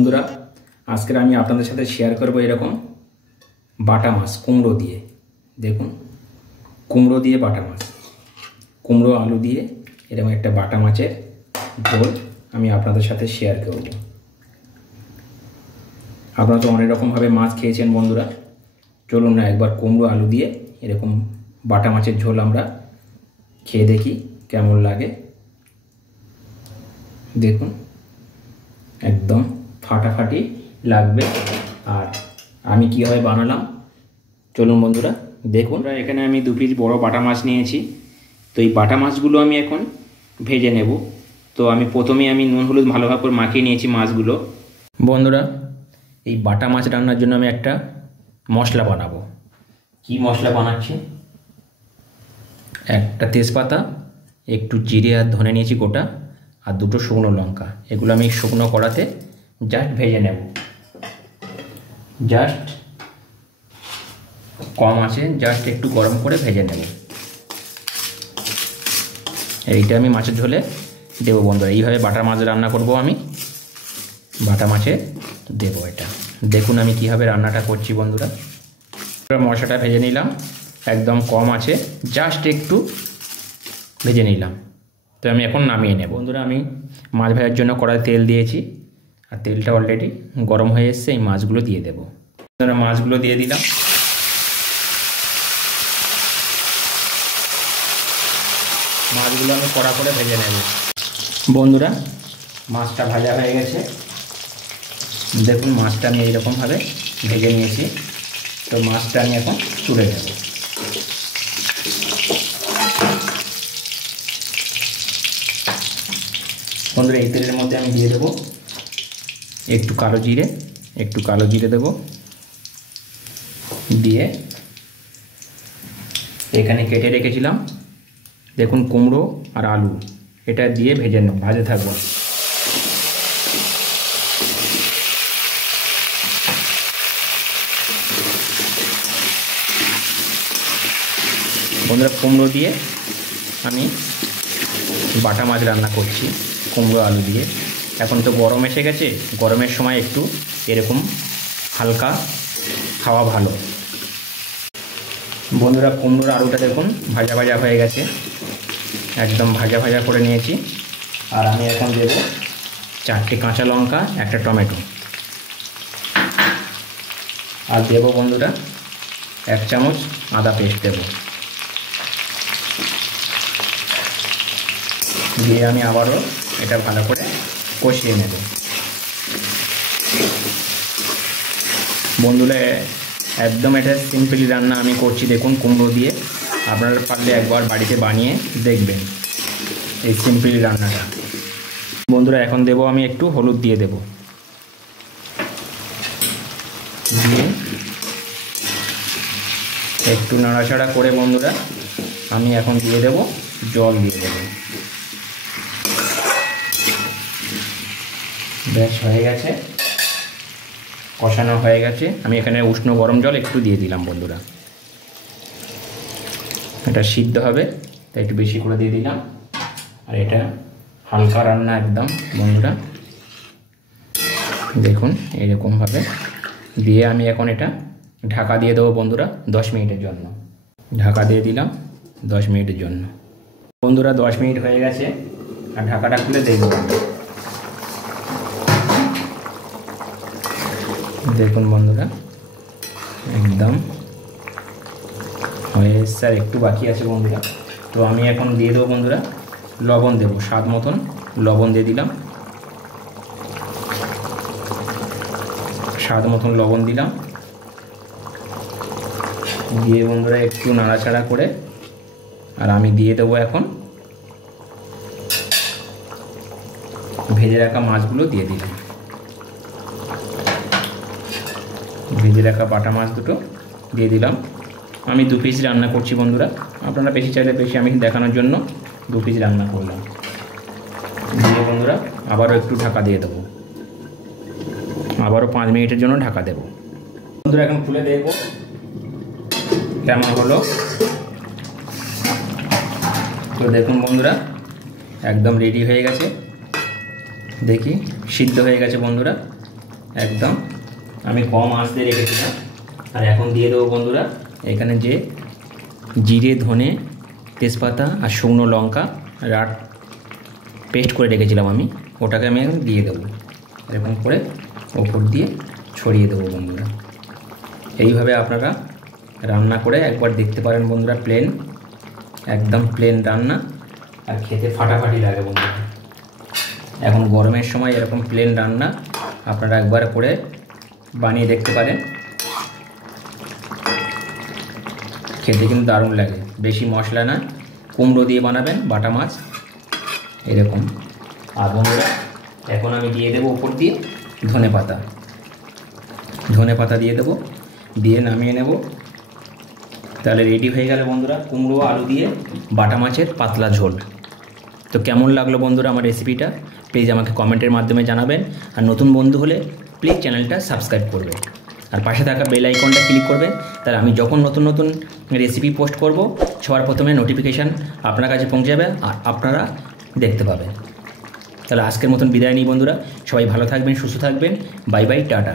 বন্ধুরা আজকে আমি আপনাদের সাথে শেয়ার করব এরকম বাটা মাছ কুমড়ো দিয়ে। দেখুন, কুমড়ো দিয়ে বাটা মাছ, কুমড়ো আলু দিয়ে এরকম একটা বাটা মাছের ঝোল আমি আপনাদের সাথে শেয়ার করব। আপনারা তো অনেক রকমভাবে মাছ খেয়েছেন বন্ধুরা, চলুন না একবার কুমড়ো আলু দিয়ে এরকম বাটা মাছের ঝোল আমরা খেয়ে দেখি কেমন লাগে। দেখুন একদম ফাটাফাটি লাগবে। আর আমি কীভাবে বানালাম চলুন বন্ধুরা দেখুন। এখানে আমি 2 পিস বড় বাটা মাছ নিয়েছি। তো এই বাটা মাছগুলো আমি এখন ভেজে নেব। তো আমি প্রথমেই নুন হলুদ ভালোভাবে করে মাখিয়ে নিয়েছি মাছগুলো। বন্ধুরা এই বাটা মাছ রান্নার জন্য আমি একটা মশলা বানাবো। কি মশলা বানাচ্ছি? একটা তেজপাতা, একটু জিরে আর ধনে নিয়েছি গোটা, আর 2টো শুকনো লঙ্কা। এগুলো আমি শুকনো কড়াতে জাস্ট ভেজে নেব। জাস্ট কম আছে, জাস্ট একটু গরম করে ভেজে নেব। এইটা আমি মাছের ঝোলে দেবো বন্ধুরা। এইভাবে বাটা মাছ রান্না করব আমি, বাটা মাছে দেবো এটা। দেখুন আমি কীভাবে রান্নাটা করছি বন্ধুরা। মশলাটা ভেজে নিলাম, একদম কম আছে, জাস্ট একটু ভেজে নিলাম। তো আমি এখন নামিয়ে নেব। বন্ধুরা আমি মাছ ভাজার জন্য কড়াই তেল দিয়েছি, আর তেলটা অলরেডি গরম হয়ে এসছে। এই মাছগুলো দিয়ে দেবো। মাছগুলো দিয়ে দিলাম। মাছগুলো আমি কড়া করে ভেজে নেব। বন্ধুরা মাছটা ভাজা হয়ে গেছে। দেখুন মাছটা আমি এইরকমভাবে ভেজে নিয়েছি। তো মাছটা আমি এখন তুলে নেব। বন্ধুরা এই তেলের মধ্যে আমি দিয়ে দেবো একটু কালো জিরে দেবো। দিয়ে এখানে কেটে রেখেছিলাম দেখুন কুমড়ো আর আলু, এটা দিয়ে ভাজে থাকবো। বন্ধুরা কুমড়ো দিয়ে আমি বাটা মাছ রান্না করছি, কুমড়ো আলু দিয়ে। এখন তো গরম এসে গেছে, গরমের সময় একটু এরকম হালকা খাওয়া ভালো। বন্ধুরা কুমড়োর আলুটা দেখুন ভাজা ভাজা হয়ে গেছে, একদম ভাজা ভাজা করে নিয়েছি। আর আমি এখন দেব 4টে কাঁচা লঙ্কা, একটা টমেটো, আর দেব বন্ধুরা 1 চামচ আদা পেস্ট দেব। দিয়ে আমি আবারও এটা ভালো করে কষিয়ে নেব। বন্ধুরা একদম এটা সিম্পলি রান্না আমি করছি দেখুন কুমড়ো দিয়ে। আপনারা পারলে একবার বাড়িতে বানিয়ে দেখবেন এই সিম্পলি রান্নাটা। বন্ধুরা এখন দেব আমি একটু হলুদ দিয়ে দেব। দিয়ে একটু নাড়াচাড়া করে বন্ধুরা আমি এখন দিয়ে দেব জল দিয়ে দেব। বেশ হয়ে গেছে, কষানো হয়ে গেছে। আমি এখানে উষ্ণ গরম জল একটু দিয়ে দিলাম বন্ধুরা। এটা সিদ্ধ হবে তাই একটু বেশি করে দিয়ে দিলাম। আর এটা হালকা রান্না একদম বন্ধুরা। দেখুন এরকমভাবে দিয়ে আমি এখন এটা ঢাকা দিয়ে দেবো বন্ধুরা 10 মিনিটের জন্য। ঢাকা দিয়ে দিলাম 10 মিনিটের জন্য। বন্ধুরা 10 মিনিট হয়ে গেছে, আর ঢাকাটা খুলে দেখব। দেখুন বন্ধুরা একদম হয়ে এসছে, আর একটু বাকি আছে বন্ধুরা। তো আমি এখন দিয়ে দেবো বন্ধুরা লবণ দেবো, স্বাদ মতন লবণ দিয়ে দিলাম। স্বাদ মতন লবণ দিলাম। দিয়ে বন্ধুরা একটু নাড়াচাড়া করে আর আমি দিয়ে দেবো এখন ভেজে রাখা মাছগুলো দিয়ে দিলাম। ভেজে রাখা বাটা মাছ দুটো দিয়ে দিলাম। আমি 2 পিস রান্না করছি বন্ধুরা, আপনারা বেশি চাইলে বেশি, আমি দেখানোর জন্য 2 পিস রান্না করলাম। দিয়ে বন্ধুরা আবারও একটু ঢাকা দিয়ে দেবো, আবারও 5 মিনিটের জন্য ঢাকা দেবো। বন্ধুরা এখন খুলে দেখবো কেমন হলো। তো দেখুন বন্ধুরা একদম রেডি হয়ে গেছে। দেখি সিদ্ধ হয়ে গেছে বন্ধুরা। একদম আমি কম আঁচ দিয়ে রেখেছিলাম। আর এখন দিয়ে দেবো বন্ধুরা এখানে যে জিরে, ধনে, তেজপাতা আর শুকনো লঙ্কা পেস্ট করে রেখেছিলাম আমি, ওটাকে আমি এখন দিয়ে দেবো। এরকম করে ওপর দিয়ে ছড়িয়ে দেবো বন্ধুরা। এইভাবে আপনারা রান্না করে একবার দেখতে পারেন বন্ধুরা। একদম প্লেন রান্না, আর খেতে ফাটাফাটি লাগে বন্ধুরা। এখন গরমের সময় এরকম প্লেন রান্না আপনারা একবার করে বানিয়ে দেখতে পারেন, খেতে কিন্তু দারুণ লাগে। বেশি মশলা না, কুমড়ো দিয়ে বানাবেন বাটা মাছ এরকম। আর বন্ধুরা এখন আমি দিয়ে দেবো উপর দিয়ে ধনে পাতা দিয়ে দেবো, দিয়ে নামিয়ে নেব। তাহলে রেডি হয়ে গেল বন্ধুরা কুমড়ো আলু দিয়ে বাটা মাছের পাতলা ঝোল। তো কেমন লাগলো বন্ধুরা আমার রেসিপিটা, প্লিজ আমাকে কমেন্টের মাধ্যমে জানাবেন। আর নতুন বন্ধু হলে প্লিজ চ্যানেলটা সাবস্ক্রাইব করবে, আর পাশে থাকা বেল আইকনটা ক্লিক করবেন। তাহলে আমি যখন নতুন নতুন রেসিপি পোস্ট করব সবার প্রথমে নোটিফিকেশান আপনার কাছে পৌঁছে যাবে আর আপনারা দেখতে পাবেন। তাহলে আজকের মতন বিদায় নিই বন্ধুরা, সবাই ভালো থাকবেন, সুস্থ থাকবেন। Bye bye, tata.